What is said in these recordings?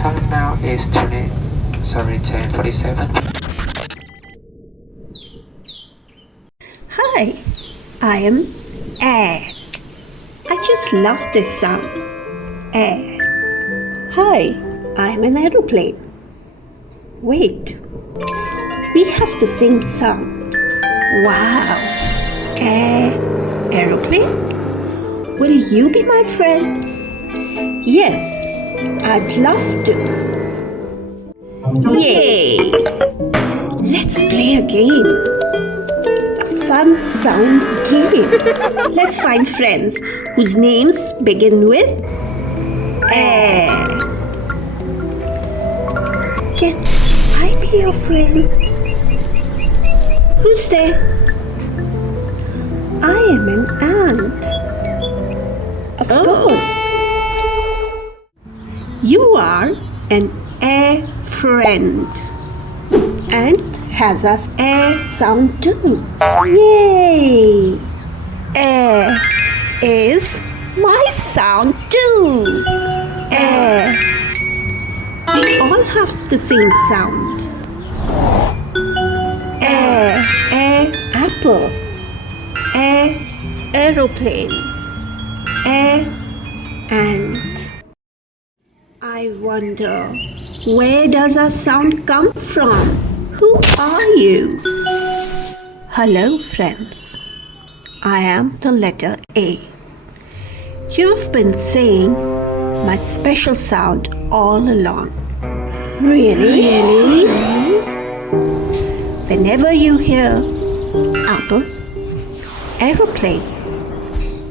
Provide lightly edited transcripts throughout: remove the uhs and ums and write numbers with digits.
Time now is 10:47. Hi, I am Air. I just love this sound. Air. Hi, I am an aeroplane. Wait, we have the same sound. Wow. Aeroplane? Will you be my friend? Yes, I'd love to. Yay! Let's play a game. A fun sound game. Let's find friends whose names begin with Air. Can I be your friend? Who's there? I am an ant. Of course. You are an air friend. Ant has a air sound too. Yay! Air is my sound too. Air. We all have the same sound. Air, apple. Aeroplane. Ant. I wonder, where does our sound come from? Who are you? Hello, friends. I am the letter A. You've been saying my special sound all along. Really? Whenever you hear apple, aeroplane,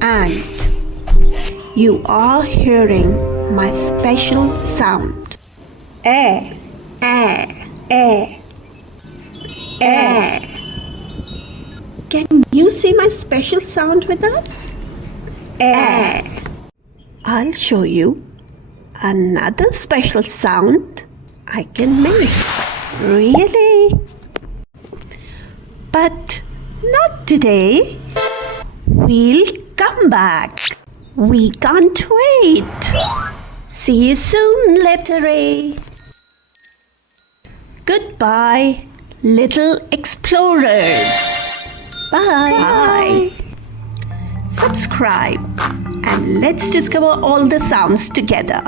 ant, you are hearing my special sound. Air. Can you say my special sound with us? Air. I'll show you another special sound I can make. Really? But not today. We'll come back. We can't wait. See you soon, LetterA. Goodbye, little explorers. Bye. Subscribe and let's discover all the sounds together.